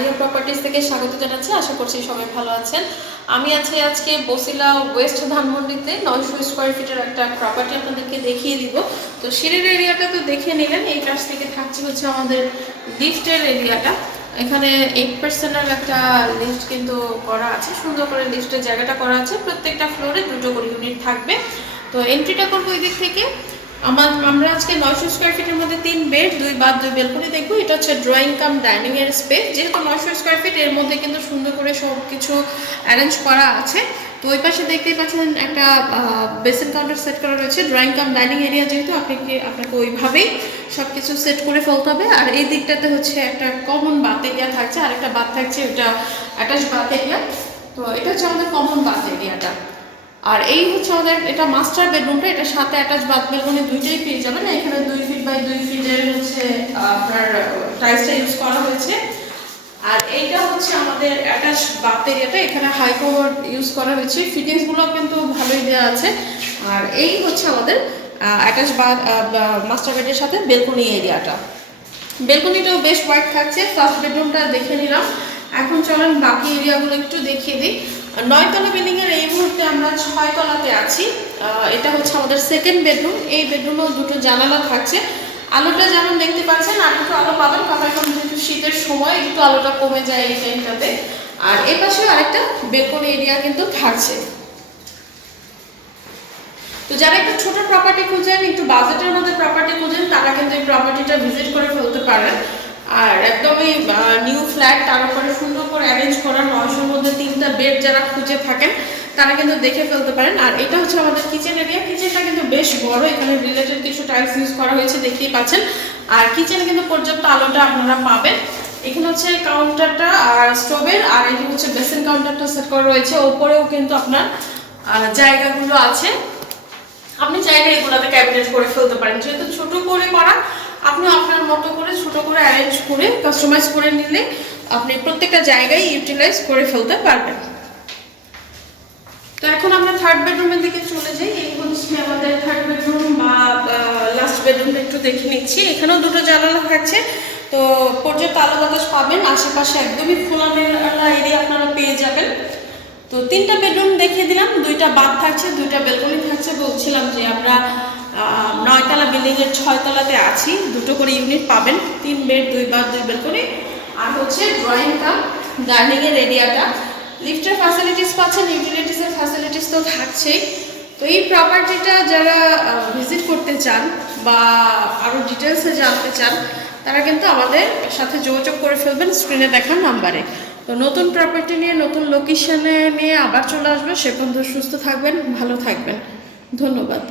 Area properties থেকে স্বাগত জানাচ্ছি। আশা করছি সবাই ভালো আছেন। আমি আছি আজকে বসিলা ওয়েস্ট ধানমন্ডিতে 900 স্কোয়ার ফিটের একটা প্রপার্টি আপনাদেরকে দেখিয়ে দিব। তো সিঁড়ির এরিয়াটা তো দেখে নিলেন। এই পাশ থেকে থাকছে হচ্ছে আমাদের লিফটের এরিয়াটা। এখানে 8%-এর একটা লিফট কিন্তু করা আছে, সুন্দর করে লিফটের জায়গাটা করা আছে। প্রত্যেকটা ফ্লোরে 2টো করে ইউনিট থাকবে। তো এন্ট্রিটা করবো ওই দিক থেকে। আমরা আজকে 900 স্কোয়ার ফিটের মধ্যে 3 বেড 2 বাথ 2 বেলকনি দেখবো। এটা হচ্ছে ড্রয়িং কাম ডাইনিং এর স্পেস। যেহেতু 900 স্কোয়ার ফিট, এর মধ্যে কিন্তু সুন্দর করে সব কিছু অ্যারেঞ্জ করা আছে। তো ওই পাশে দেখতেই পাচ্ছেন একটা বেসিন কাউন্টার সেট করা রয়েছে। ড্রয়িং কাম ডাইনিং এরিয়া যেহেতু আপনাকে ওইভাবেই সব কিছু সেট করে ফেলতে হবে। আর এই দিকটাতে হচ্ছে একটা কমন বাথ এরিয়া থাকছে, আর একটা বাথ থাকছে, ওটা অ্যাটাচ বাথ এরিয়া। তো এটা হচ্ছে আমাদের কমন বাথ এরিয়াটা। আর এই হচ্ছে আমাদের এটা মাস্টার বেডরুমটা। এটার সাথে অ্যাটাচ বাথ বেলকনি দুইটাই পেয়ে যাবেন। এখানে 2 ফিট বাই 2 ফিটের হচ্ছে আপনার টাইলসটা ইউজ করা হয়েছে। আর এইটা হচ্ছে আমাদের অ্যাটাচ বাথ এরিয়াটা। এখানে হাই কভার ইউজ করা হয়েছে, ফিটিংসগুলো কিন্তু ভালোই দেওয়া আছে। আর এই হচ্ছে আমাদের অ্যাটাচ বাথ মাস্টার বেডের সাথে বেলকনি এরিয়াটা। বেলকনিটাও বেশ ওয়াইড থাকছে। ফার্স্ট বেডরুমটা দেখে নিলাম। এখন চলেন বাকি এরিয়াগুলো একটু দেখিয়ে দিই। 9তলা বিল্ডিং এর এই মুহূর্তে আমরা 6 তলাতে আছি। এটা হচ্ছে আমাদের সেকেন্ড বেডরুম। এই বেডরুমেও 2টো জানালা থাকছে। আলোটা যেমন দেখতে পাচ্ছেন, আর একটু আলো পাবেন, কারণ এখন যেহেতু শীতের সময় একটু আলোটা কমে যায় এই টাইমটাতে। আর এর পাশে আরেকটা বেলকনি এরিয়া কিন্তু থাকছে। তো যারা একটু ছোট প্রপার্টি খুঁজেন, একটু বাজেটের মধ্যে প্রপার্টি খুঁজেন, তারা কিন্তু এই প্রপার্টিটা ভিজিট করে ফেলতে পারেন। আর একদমই নিউ ফ্ল্যাট, তার উপরে সুন্দর করে অ্যারেঞ্জ করা, 900-র মধ্যে 3টা বেড যারা খুঁজে থাকেন তারা কিন্তু দেখে ফেলতে পারেন। আর এটা হচ্ছে আমাদের কিচেন এরিয়া। কিচেনটা কিন্তু বেশ বড়। এখানে রিলেটেড কিছু টাইলস ইউজ করা হয়েছে, দেখতেই পাচ্ছেন। আর কিচেনে কিন্তু পর্যাপ্ত আলোটা আপনারা পাবেন। এখানে হচ্ছে কাউন্টারটা আর স্টোভের, আর এখানে হচ্ছে বেসিন কাউন্টারটা সেট করা রয়েছে। ওপরেও কিন্তু আপনার জায়গাগুলো আছে, আপনি চাইলে এগুলোতে ক্যাবিনেট করে ফেলতে পারেন। যেহেতু ছোট করে করা, আপনি আপনার মতো করে ছোট করে অ্যারেঞ্জ করে কাস্টমাইজ করে নিলে আপনি প্রত্যেকটা জায়গায় ইউটিলাইজ করে ফেলতে পারবেন। তো এখন আমরা থার্ড বেডরুমের দিকে চলে যাই। এই হচ্ছে আমাদের থার্ড বেডরুম বা লাস্ট বেডরুমটা একটু দেখে নিচ্ছি। এখানেও 2টো জানালা থাকছে। তো পর্যাপ্ত আলো বাতাস পাবেন। আশেপাশে একদমই খোলামেলা এরিয়া আপনারা পেয়ে যাবেন। তো 3টা বেডরুম দেখিয়ে দিলাম। 2টা বাথ থাকছে, 2টা বেলকনি থাকছে। বলছিলাম যে আমরা 9তলা বিল্ডিং এর 6 তলাতে আছি। 2টো করে ইউনিট পাবেন, 3 বেড 2 বাথ 2 বেলকনি। আর হচ্ছে ড্রয়িং কাম ডাইনিং এর এরিয়াটা। লিফটের ফ্যাসিলিটিস পাচ্ছেন, ইউটিলিটিসের ফ্যাসিলিটিস তো থাকছেই। তো এই প্রপার্টিটা যারা ভিজিট করতে চান বা আরও ডিটেলসে জানতে চান, তারা কিন্তু আমাদের সাথে যোগাযোগ করে ফেলবেন স্ক্রিনে দেখা নাম্বারে। তো নতুন প্রপার্টি নিয়ে, নতুন লোকেশনে নিয়ে আবার চলে আসবে। সে পর্যন্ত সুস্থ থাকবেন, ভালো থাকবেন। ধন্যবাদ।